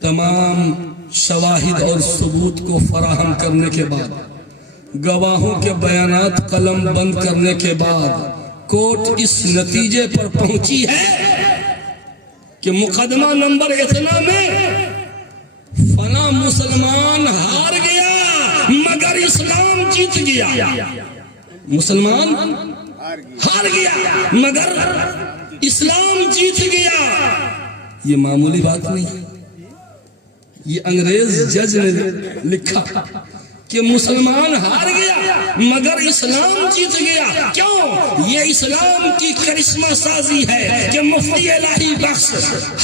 تمام شواہد اور ثبوت کو فراہم کرنے کے بعد، گواہوں کے بیانات قلم بند کرنے کے بعد کورٹ اس نتیجے پر پہنچی ہے کہ مقدمہ نمبر اتنا میں فلاں مسلمان ہار گیا مگر اسلام جیت گیا، مسلمان ہار گیا مگر اسلام جیت گیا۔ یہ معمولی بات نہیں ہے، یہ انگریز جج نے لکھا کہ مسلمان ہار گیا مگر اسلام جیت گیا۔ کیوں؟ یہ اسلام کی کرشمہ سازی ہے کہ مفتی الہی بخش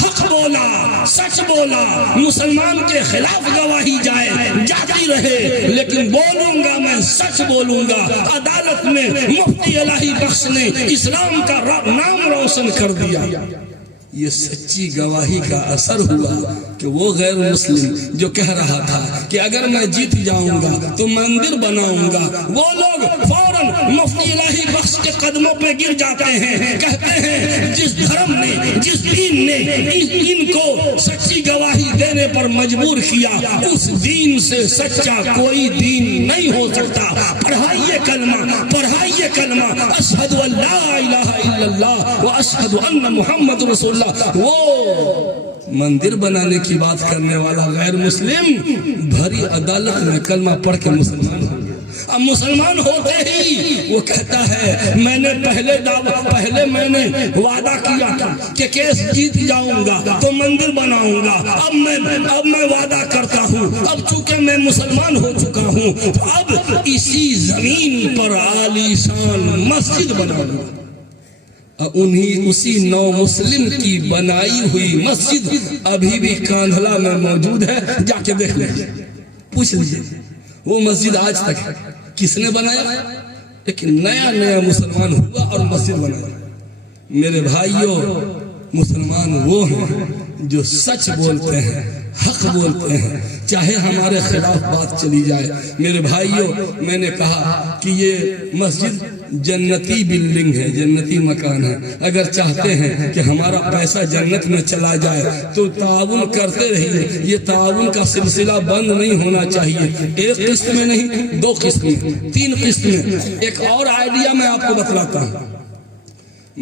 حق بولا، سچ بولا، مسلمان کے خلاف گواہی جاتی رہے، لیکن بولوں گا میں سچ بولوں گا۔ عدالت میں مفتی الہی بخش نے اسلام کا نام روشن کر دیا۔ یہ سچی گواہی کا اثر ہوا کہ وہ غیر مسلم جو کہہ رہا تھا کہ اگر میں جیت جاؤں گا تو مندر بناؤں گا، وہ لوگ فوراً مفتی الہی بخش کے قدموں پہ گر جاتے ہیں، کہتے ہیں جس دھرم نے، جس دین نے ان کو سچی گواہی دینے پر مجبور کیا، اس دین سے سچا کوئی دین نہیں ہو سکتا۔ پڑھائیے کلمہ، پڑھائیے کلمہ، اشہد ان لا الہ الا اللہ و اشہد ان محمد رسول اللہ۔ وہ مندر بنانے کی بات کرنے والا غیر مسلم بھری عدالت میں کلمہ پڑھ کے مسلمان ہو گیا۔ اب مسلمان ہوتے ہی وہ کہتا ہے میں نے پہلے میں نے وعدہ کیا تھا کہ کیس جیت جاؤں گا تو مندر بناؤں گا، اب میں وعدہ کرتا ہوں، اب چونکہ میں مسلمان ہو چکا ہوں تو اب اسی زمین پر عالی شان مسجد بناؤں گا۔ اسی نو مسلم کی بنائی ہوئی مسجد ابھی بھی کاندھلا میں موجود ہے، جا کے دیکھ لیجیے، پوچھ لیجیے وہ مسجد آج تک ہے۔ کس نے بنایا؟ ایک نیا مسلمان ہوا اور مسجد بنایا۔ میرے بھائیوں، مسلمان وہ ہیں جو سچ بولتے ہیں، حق بولتے ہیں، چاہے ہمارے خلاف بات چلی جائے۔ میرے بھائیوں، میں نے کہا کہ یہ مسجد جنتی بلڈنگ ہے، جنتی مکان ہے۔ اگر چاہتے ہیں کہ ہمارا پیسہ جنت میں چلا جائے تو تعاون کرتے رہیے، یہ تعاون کا سلسلہ بند نہیں ہونا چاہیے۔ ایک قسط میں نہیں، 2 قسط میں، 3 قسط میں۔ ایک اور آئیڈیا میں آپ کو بتلاتا ہوں۔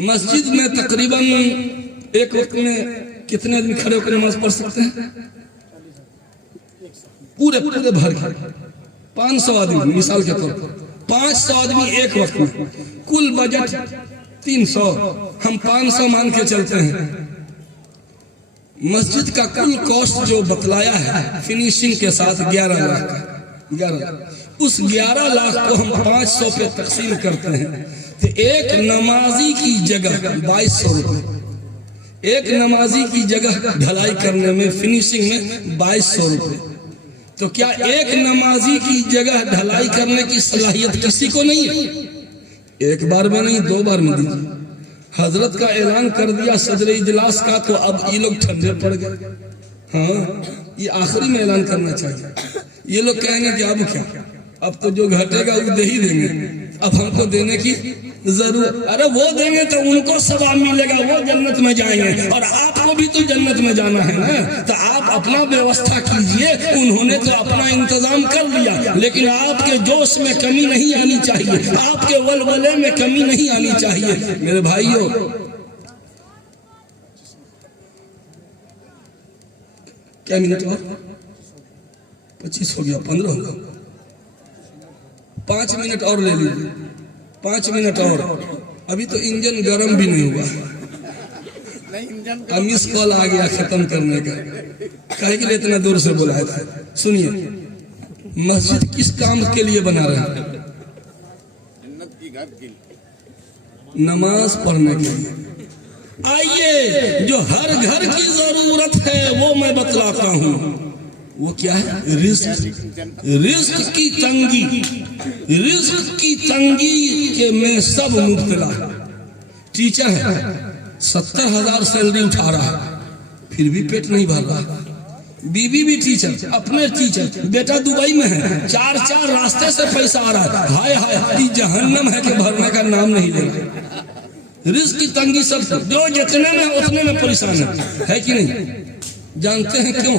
مسجد میں تقریباً ایک وقت میں کتنے آدمی کھڑے ہو کر نماز پڑھ سکتے ہیں؟ پورے بھر کے 500 آدمی، مثال کے طور پر 500 آدمی ایک وقت میں، کل بجٹ 300، ہم 500 مان کے چلتے ہیں۔ مسجد کا کل کاسٹ جو بتلایا ہے فنیشنگ کے ساتھ 11 لاکھ کا، 11 لاکھ۔ اس 11 لاکھ کو ہم 500 پہ تقسیم کرتے ہیں تو ایک نمازی کی جگہ 2200 روپے، ایک نمازی کی جگہ ڈھلائی کرنے میں، فنیشنگ میں 2200 روپے۔ تو کیا ایک نمازی کی جگہ ڈھلائی کرنے کی صلاحیت کسی کو نہیں ہے؟ ایک بار میں نہیں، 2 بار میں دیجیے۔ حضرت کا اعلان کر دیا صدر اجلاس کا تو اب یہ لوگ ٹھنڈے پڑ گئے۔ ہاں، یہ آخری میں اعلان کرنا چاہیے۔ یہ لوگ کہیں گے کہ اب کیا، اب تو جو گھٹے گا وہ دے ہی دیں گے، اب ہم کو دینے کی ضرور، ارے وہ دیں گے تو ان کو ثواب ملے گا، وہ جنت میں جائیں گے، اور آپ کو بھی تو جنت میں جانا ہے نا، تو آپ اپنا ویوستھا کیجئے۔ انہوں نے تو اپنا انتظام کر لیا، لیکن آپ کے جوش میں کمی نہیں آنی چاہیے، آپ کے ولولے میں کمی نہیں آنی چاہیے۔ میرے بھائیوں، کیا منٹ اور 25 ہو گیا، 15 ہو گیا، 5 منٹ اور لے لیجیے، 5 منٹ اور۔ ابھی تو انجن گرم بھی نہیں ہوا، مس کال آ گیا ختم کرنے کا، کہے کہ اتنا دور سے بلایا تھا۔ سنیے، مسجد کس کام کے لیے بنا رہے ہیں؟ نماز پڑھنے کے لیے۔ آئیے، جو ہر گھر کی ضرورت ہے وہ میں بتلاتا ہوں۔ وہ کیا ہے؟ رزق کی تنگی، رزق کی تنگی کے میں سب مبتلا۔ ٹیچر ہے، 70,000 سیلری اٹھا رہا ہے، پھر بھی پیٹ نہیں بھر رہا۔ بیوی بھی ٹیچر، اپنے ٹیچر، بیٹا دبئی میں ہے، 4 راستے سے پیسہ آ رہا ہے، ہائے ہائے، یہ جہنم ہے کہ بھرنے کا نام نہیں لے رہا۔ رزق کی تنگی سب، جو جتنے میں اتنے میں پریشان ہے کہ نہیں؟ جانتے ہیں کیوں؟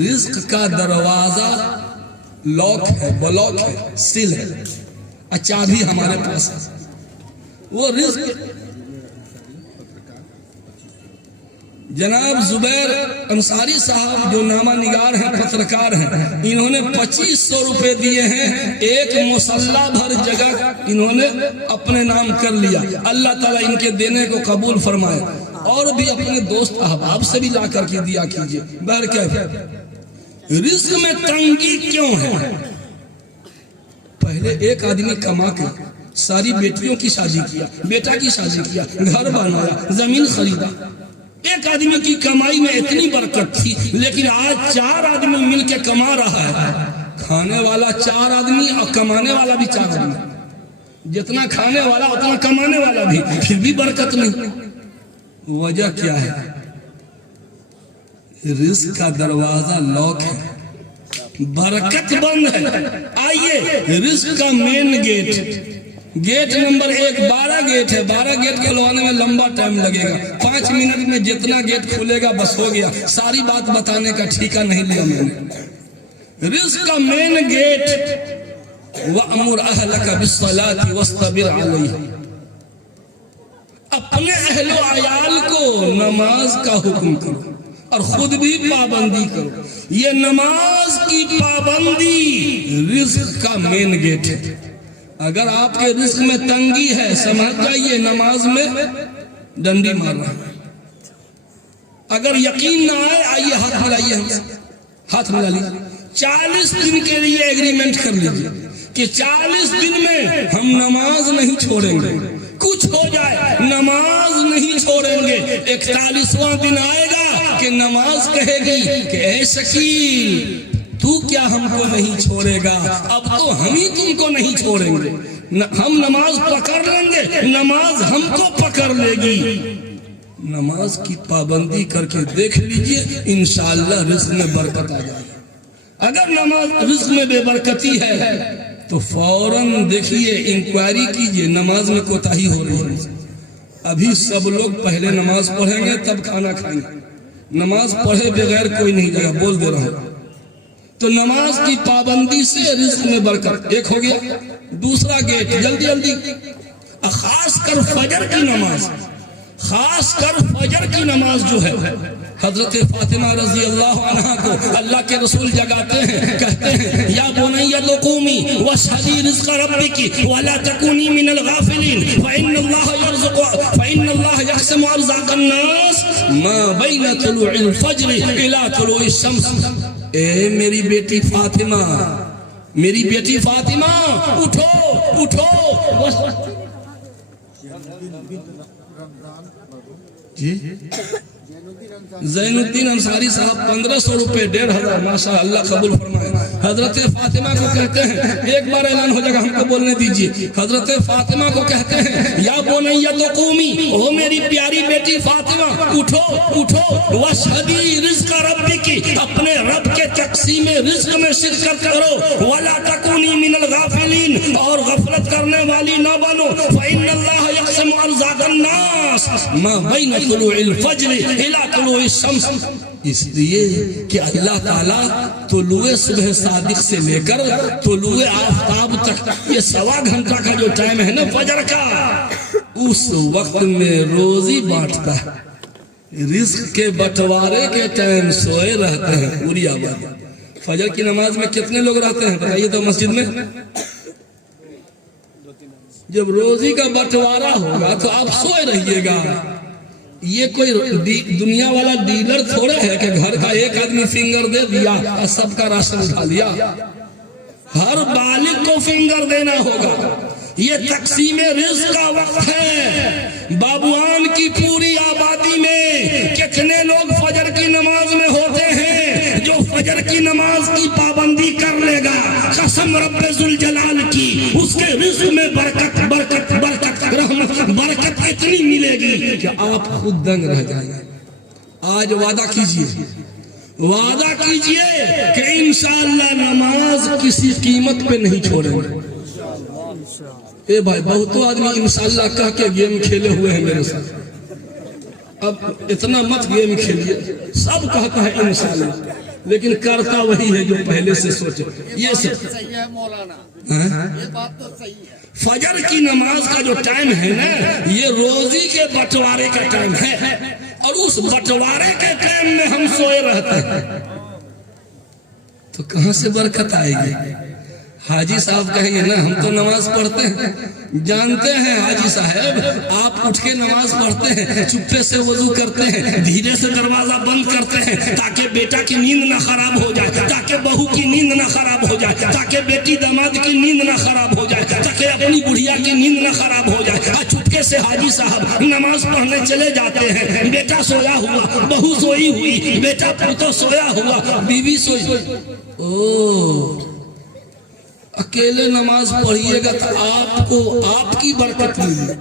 رزق کا دروازہ لاک ہے، بلاک ہے، سیل ہے، چابی ہمارے پاس ہے۔ وہ رزق جناب زبیر انصاری صاحب جو نامہ نگار ہیں، پترکار ہیں، انہوں نے 2500 روپے دیے ہیں، ایک مسلح بھر جگہ انہوں نے اپنے نام کر لیا۔ اللہ تعالیٰ ان کے دینے کو قبول فرمائے، اور بھی اپنے دوست احباب سے بھی لا کر کے دیا کیجئے۔ رزق میں تنگی کیوں ہے؟ پہلے ایک آدمی کما کے ساری بیٹیوں کی شادی کیا، بیٹا کی شادی کیا، گھر بنایا، زمین خریدا، ایک آدمی کی کمائی میں اتنی برکت تھی، لیکن آج 4 آدمی مل کے کما رہا ہے، کھانے والا 4 آدمی اور کمانے والا بھی 4 آدمی، جتنا کھانے والا اتنا کمانے والا بھی، پھر بھی برکت نہیں۔ وجہ کیا ہے؟ رزق کا دروازہ لاک ہے، برکت بند ہے۔ آئیے رزق کا مین گیٹ نمبر 1 12 گیٹ ہے، 12 گیٹ کھلوانے میں لمبا ٹائم لگے گا، 5 منٹ میں جتنا گیٹ کھلے گا بس ہو گیا، ساری بات بتانے کا ٹھیکہ نہیں لیا میں نے۔ رزق کا مین گیٹ وَأْمُرْ أَهْلَكَ بِالصَّلَاةِ وَاسْتَبِرْ عَلَيْهَا، اپنے اہل و عیال کو نماز کا حکم کرو اور خود بھی پابندی کرو۔ یہ نماز کی پابندی رزق کا مین گیٹ ہے۔ اگر آپ کے رزق میں تنگی ہے، سمجھ جائیے نماز میں ڈنڈی مارنا۔ اگر یقین نہ آئے، آئیے ہاتھ ملائیے، ہم ہاتھ ملا لیجیے، 40 دن کے لیے ایگریمنٹ کر لیجیے کہ 40 دن میں ہم نماز نہیں چھوڑیں گے، کچھ ہو جائے نماز نہیں چھوڑیں گے۔ 41واں دن آئے گا کہ نماز کہے گی کہ اے شکیل تو کیا ہم کو نہیں چھوڑے گا، اب تو ہم ہی تم کو نہیں چھوڑیں گے، ہم نماز پکڑ لیں گے، نماز ہم کو پکڑ لے گی۔ نماز کی پابندی کر کے دیکھ لیجئے، انشاءاللہ رزق میں برکت آ جائے گا۔ اگر نماز رزق میں بے برکتی ہے تو فوراً دیکھیے، انکوائری کیجئے، نماز میں کوتاہی ہو رہی ہے۔ ابھی سب لوگ پہلے نماز پڑھیں گے تب کھانا کھائیں گے، نماز پڑھے بغیر کوئی نہیں جائے گا، بول دے رہا ہوں۔ تو نماز کی پابندی سے رزق میں برکت ایک ہو گیا۔ دوسرا گیٹ جلدی خاص کر فجر کی نماز، خاص کر فجر کی نماز جو ہے، حضرت فاطمہ رضی اللہ عنہا کو اللہ کے رسول جگاتے ہیں، کہتے ہیں یا بنیۃ قومی واشہدی رزق ربک ولا تکونی من الغافلین فإن اللہ یقسم ارزاق الناس ما بین طلوع الفجر الی طلوع الشمس۔ اے میری بیٹی فاطمہ، میری بیٹی فاطمہ، اٹھو جی زین الدین انصاری صاحب 1500 روپے 1500 ماشاء اللہ قبول فرمائے۔ حضرت فاطمہ کو کہتے ہیں، ایک بار اعلان ہو جائے گا، ہم کو بولنے دیجئے۔ حضرت فاطمہ کو کہتے ہیں یا بنیۃ قومی، او میری پیاری بیٹی فاطمہ، اٹھو واشہدی رزق ربک، اپنے رب کے تقسیم رزق میں شرکت کرو، ولا تکونی من الغافلین، اور غفلت کرنے والی نہ بنو، فإن اللہ یقسم ارزاق الناس ما بین طلوع الفجر الی طلوع الشمس۔ اس لیے کہ اللہ تعالیٰ طلوع صبح صادق سے لے کر طلوع آفتاب تک یہ 1.25 گھنٹہ کا جو ٹائم ہے نا فجر کا، اس وقت میں روزی بانٹتا ہے۔ رزق کے بٹوارے کے ٹائم سوئے رہتے ہیں پوری آبادی۔ فجر کی نماز میں کتنے لوگ رہتے ہیں بتائیے تو مسجد میں؟ جب روزی کا بٹوارا ہوگا تو آپ سوئے رہیے گا۔ یہ کوئی دنیا والا ڈیلر تھوڑے ہے کہ گھر کا ایک آدمی فنگر دے دیا اور سب کا راشن اٹھا لیا۔ ہر بالغ کو فنگر دینا ہوگا۔ یہ تقسیم رزق کا وقت ہے۔ بابوان کی پوری آبادی میں کتنے لوگ فجر کی نماز میں ہوتے ہیں؟ جو فجر کی نماز کی پابندی کر لے گا، قسم رب ذوالجلال کی، اس کے رزق میں برکت رحمت برکت اتنی ملے گی کہ آپ خود دنگ رہ جائیں گے۔ آج وعدہ کیجئے کہ انشاءاللہ نماز کسی قیمت پہ نہیں چھوڑیں گے۔ اے بھائی، بہتوں آدمی انشاءاللہ کہہ کے گیم کھیلے ہوئے ہیں میرے ساتھ۔ اب اتنا مت گیم کھیلیے، سب کہتا ہے انشاءاللہ، لیکن کرتا وہی ہے جو پہلے سے سوچے۔ یہ صحیح ہے مولانا، یہ بات تو صحیح ہے۔ فجر کی نماز کا جو ٹائم ہے نا، یہ روزی کے بٹوارے کا ٹائم ہے، اور اس بٹوارے کے ٹائم میں ہم سوئے رہتے ہیں، تو کہاں سے برکت آئے گی؟ حاجی صاحب کہیں گے نا ہم تو نماز پڑھتے ہیں، جانتے ہیں حاجی صاحب آپ اٹھ کے نماز پڑھتے ہیں، چپے سے وضو کرتے ہیں، دھیرے سے دروازہ بند کرتے ہیں تاکہ بیٹا کی نیند نہ خراب ہو جائے، تاکہ بہو کی نیند نہ خراب ہو جائے، تاکہ بیٹی داماد کی نیند نہ خراب ہو جائے، تاکہ اپنی بڑھیا کی نیند نہ خراب ہو جائے۔ چپکے سے حاجی صاحب نماز پڑھنے چلے جاتے ہیں، بیٹا سویا ہوا، بہو سوئی ہوئی، بیٹا پوتو سویا ہوا، بیوی سوئی ہوئی۔ اوہ، اکیلے نماز پڑھیے گا تو آپ کو آپ کی برکت ملے،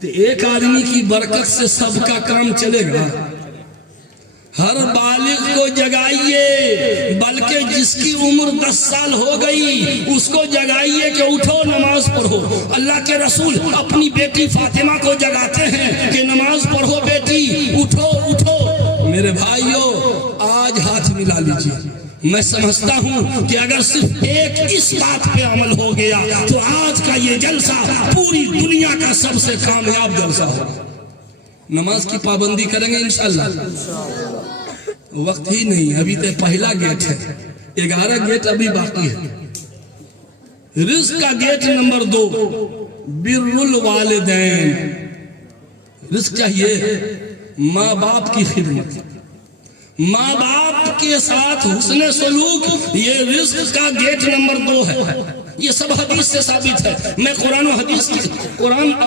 تو ایک آدمی کی برکت سے سب کا کام چلے گا۔ ہر بالغ کو جگائیے، بلکہ جس کی عمر 10 سال ہو گئی اس کو جگائیے کہ اٹھو نماز پڑھو۔ اللہ کے رسول اپنی بیٹی فاطمہ کو جگاتے ہیں کہ نماز پڑھو بیٹی، اٹھو اٹھو۔ میرے بھائیوں، آج ہاتھ ملا لیجیے۔ میں سمجھتا ہوں کہ اگر صرف ایک اس بات پہ عمل ہو گیا تو آج کا یہ جلسہ پوری دنیا کا سب سے کامیاب جلسہ ہوگا۔ نماز کی پابندی کریں گے انشاءاللہ۔ وقت ہی نہیں، ابھی تو پہلا گیٹ ہے، 11 گیٹ ابھی باقی ہے۔ رزق کا گیٹ نمبر 2، بر الوالدین۔ رزق چاہیے، ماں باپ کی خدمت، ماں باپ کے ساتھ حسن سلوک، یہ رزق کا گیٹ نمبر 2 ہے۔ یہ سب حدیث سے ثابت ہے۔ میں قرآن اور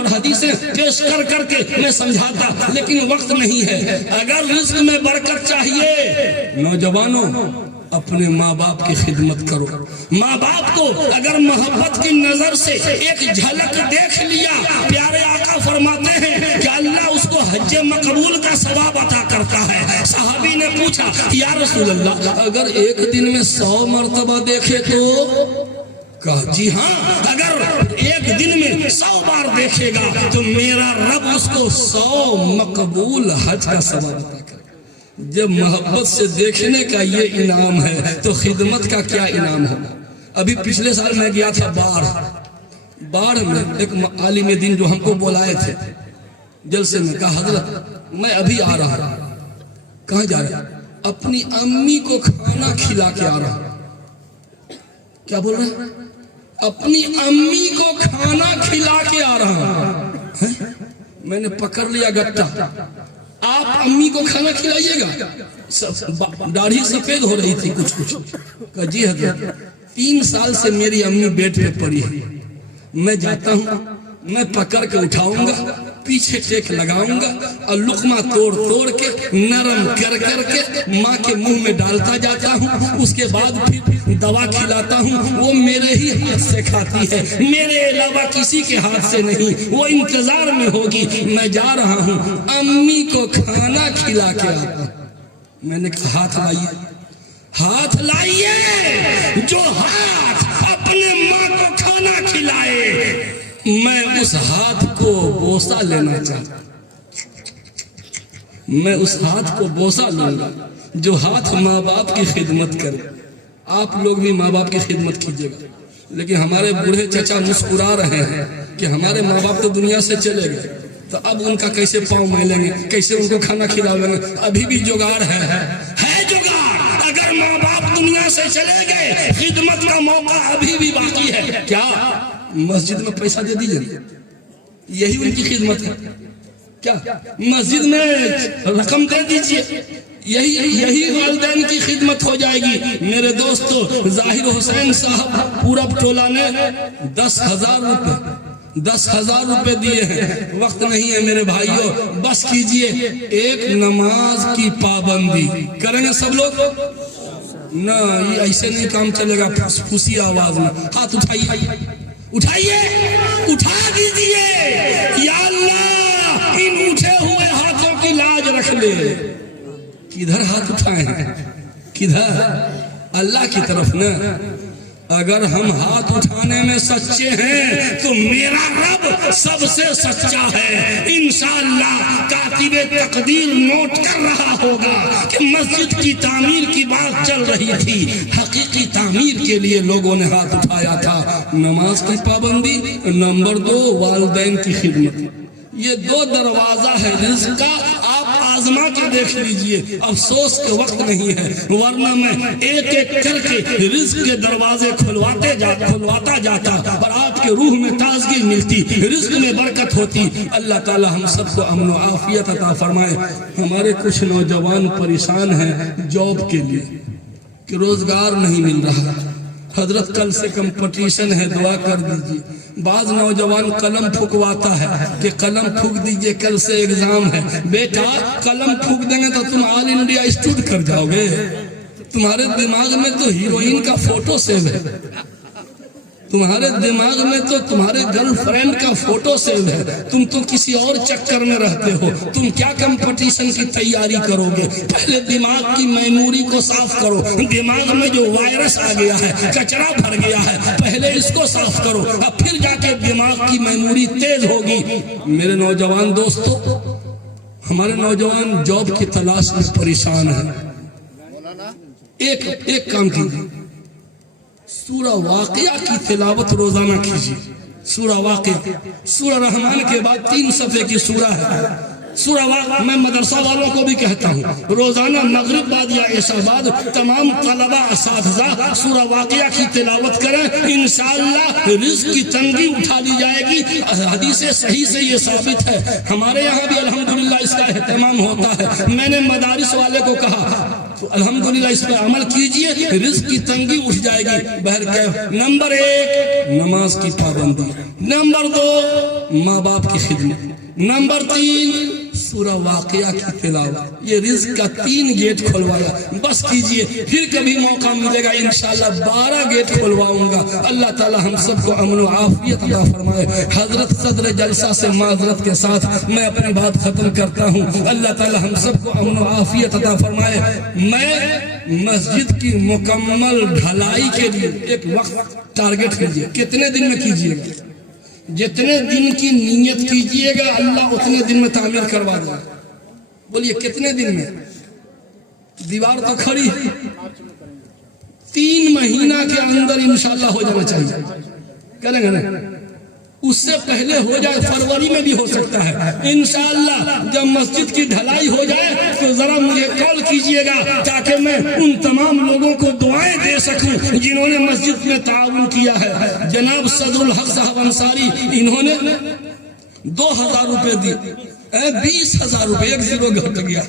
حدیثیں پیش کر کر کے میں سمجھاتا، لیکن وقت نہیں ہے۔ اگر رزق میں برکت چاہیے، نوجوانوں اپنے ماں باپ کی خدمت کرو۔ ماں باپ کو اگر محبت کی نظر سے ایک جھلک دیکھ لیا، پیارے آقا فرماتے ہیں کہ اللہ اس کو حج مقبول کا ثواب عطا کرتا ہے۔ صحابی نے پوچھا یا رسول اللہ اگر ایک دن میں 100 مرتبہ دیکھے تو؟ کہا جی ہاں، اگر ایک دن میں 100 بار دیکھے گا تو میرا رب اس کو 100 مقبول حج کا ثواب عطا کرے۔ جب محبت سے دیکھنے کا یہ انعام ہے تو خدمت کا کیا انعام ہوگا؟ ابھی پچھلے سال میں گیا تھا باڑ میں، ایک عالم دین جو ہم کو بلائے تھے جلسے میں، کہا حضرت میں ابھی آ رہا ہوں۔ کہاں جا رہا ہے؟ اپنی امی کو کھانا کھلا کے آ رہا ہوں۔ کیا بول رہے ہیں؟ اپنی امی کو کھانا کھلا کے آ رہا ہوں۔ میں نے پکڑ لیا گٹا، آپ امی کو کھانا کھلائیے گا؟ داڑھی سفید ہو رہی تھی کچھ کہا جی حضرت 3 سال سے میری امی بیڈ پہ پڑی ہے، میں جاتا ہوں، میں پکڑ کے اٹھاؤں گا، پیچھے ٹیک لگاؤں گا اور لقمہ توڑ کے نرم کر کے ماں کے منہ میں ڈالتا جاتا ہوں، اس کے بعد پھر دوا کھلاتا ہوں، وہ میرے ہی ہاتھ سے کھاتی ہے، میرے علاوہ کسی کے ہاتھ سے نہیں، وہ انتظار میں ہوگی، میں جا رہا ہوں امی کو کھانا کھلا کے آتا ہوں۔ میں نے کہا ہاتھ لائیے، جو ہاتھ اپنے ماں کو کھانا کھلائے، میں اس ہاتھ کو بوسہ لینا چاہتا ہوں، میں اس ہاتھ کو بوسہ لوں گا جو ہاتھ ماں باپ کی خدمت کرے۔ آپ لوگ بھی ماں باپ کی خدمت کیجیے گا، لیکن ہمارے بوڑھے چچا مسکرا رہے ہیں کہ ہمارے ماں باپ تو دنیا سے چلے گئے، تو اب ان کا کیسے پاؤں ملیں گے، کیسے ان کو کھانا کھلاویں گے؟ ابھی بھی جگاڑ ہے جگاڑ۔ اگر ماں باپ دنیا سے چلے گئے، خدمت کا موقع ابھی بھی باقی ہے۔ کیا مسجد میں پیسہ دے دیجئے، یہی ان کی خدمت ہے کیا؟ مسجد میں رقم دے دیجئے، یہی والدین کی خدمت ہو جائے گی۔ میرے دوستو، ظاہر حسین صاحب پورب ٹولہ نے 10,000 روپے دیے ہیں۔ وقت نہیں ہے میرے بھائیوں، بس کیجئے، ایک نماز کی پابندی کریں گے سب لوگ نا؟ یہ ایسے نہیں کام چلے گا پھوسی آواز میں۔ ہاتھ اٹھائیے، اٹھا دیجئے، یا اللہ ان اٹھے ہوئے ہاتھوں کی لاج رکھ لے۔ کدھر ہاتھ اٹھائے ہیں؟ کدھر؟ اللہ کی طرف نا۔ اگر ہم ہاتھ اٹھانے میں سچے ہیں تو میرا رب سب سے سچا ہے۔ انشاءاللہ کاتب تقدیر نوٹ کر رہا ہوگا کہ مسجد کی تعمیر کی بات چل رہی تھی، حقیقی تعمیر کے لیے لوگوں نے ہاتھ اٹھایا تھا۔ نماز کی پابندی، نمبر 2 والدین کی خدمت، یہ 2 دروازہ ہے رزق کا، آپ آزما کے دیکھ لیجئے، افسوس کے وقت نہیں ہے، ورنہ میں ایک ایک کر کے رزق کے دروازے کھلواتا جاتا اور آپ کے روح میں تازگی ملتی، رزق میں برکت ہوتی۔ اللہ تعالی ہم سب کو امن و عافیت عطا فرمائے۔ ہمارے کچھ نوجوان پریشان ہیں جاب کے لیے کہ روزگار نہیں مل رہا، حضرت کل سے کمپٹیشن ہے، دعا کر دیجئے۔ بعض نوجوان قلم پھکواتا ہے کہ قلم پھک دیجئے کل سے ایگزام ہے، بیٹا قلم پھک دیں گے تو تم آل انڈیا اسٹوڈ کر جاؤ گے، تمہارے دماغ میں تو ہیروئن کا فوٹو سیو ہے، تمہارے دماغ میں تو تمہارے گرل فرینڈ کا فوٹو سیو ہے، تم تو کسی اور چکر میں رہتے ہو، تم کیا کمپٹیشن کی تیاری کرو گے؟ پہلے دماغ کی میموری کو صاف کرو، دماغ میں جو وائرس آ گیا ہے، کچرا بھر گیا ہے، پہلے اس کو صاف کرو، اب پھر جا کے دماغ کی میموری تیز ہوگی۔ میرے نوجوان دوستو، ہمارے نوجوان جاب کی تلاش میں پریشان ہیں۔ ایک کام کیجیے، سورہ واقعہ کی تلاوت روزانہ کیجیے۔ سورہ واقعہ، سورہ رحمان کے بعد 3 صفحے کی سورہ ہے۔ سورہ واقعہ میں مدرسہ والوں کو بھی کہتا ہوں، روزانہ مغرب بعد یا عشاء بعد تمام طلبہ اساتذہ سورہ واقعہ کی تلاوت کریں، انشاءاللہ رزق کی تنگی اٹھا لی جائے گی۔ حدیث صحیح سے یہ ثابت ہے، ہمارے یہاں بھی الحمدللہ اس کا اہتمام ہوتا ہے۔ میں نے مدارس والے کو کہا الحمدللہ اس پہ عمل کیجئے، رزق کی تنگی اٹھ جائے گی۔ بہرکیف نمبر 1 نماز کی پابندی، نمبر 2 ماں باپ کی خدمت، نمبر 3 سورہ واقعہ کی تلاوت۔ یہ رزق کا 3 گیٹ کھلوایا، بس کیجئے، پھر کبھی موقع ملے گا انشاءاللہ 12 گیٹ کھلواؤں گا۔ اللہ تعالی ہم سب کو امن و عافیت عطا فرمائے۔ حضرت صدر جلسہ سے معذرت کے ساتھ میں اپنی بات ختم کرتا ہوں۔ اللہ تعالی ہم سب کو امن و عافیت عطا فرمائے۔ میں مسجد کی مکمل ڈھلائی کے لیے ایک وقت ٹارگٹ کیجئے، کتنے دن میں کیجئے گا؟ جتنے دن کی نیت کیجئے گا اللہ اتنے دن میں تعمیر کروا دے گا۔ بولیے کتنے دن میں؟ دیوار تو کھڑی ہے، 3 مہینہ کے اندر انشاءاللہ ہو جانا چاہیے، کریں گے نا؟ اس سے پہلے ہو جائے، فروری میں بھی ہو سکتا ہے انشاءاللہ۔ جب مسجد کی ڈھلائی ہو جائے تو ذرا مجھے کال کیجئے گا تاکہ میں ان تمام لوگوں کو دعائیں دے سکوں جنہوں نے مسجد میں تعاون کیا ہے۔ جناب صدر الحق صاحب انصاری، انہوں نے 2000 روپے دی، 20,000 روپے، 1 زیرو گھٹ گیا،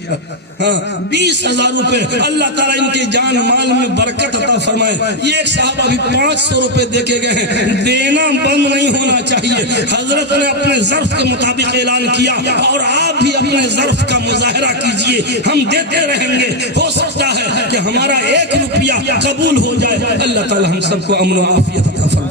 20,000 روپے۔ اللہ تعالیٰ ان کے جان مال میں برکت عطا فرمائے۔ یہ ایک صاحب ابھی 500 روپے دے کے گئے ہیں، دینا بند نہیں ہونا چاہیے۔ حضرت نے اپنے ظرف کے مطابق اعلان کیا اور آپ بھی اپنے ظرف کا مظاہرہ کیجئے، ہم دیتے رہیں گے۔ ہو سکتا ہے کہ ہمارا 1 روپیہ قبول ہو جائے۔ اللہ تعالیٰ ہم سب کو امن و عافیت عطا فرمائے۔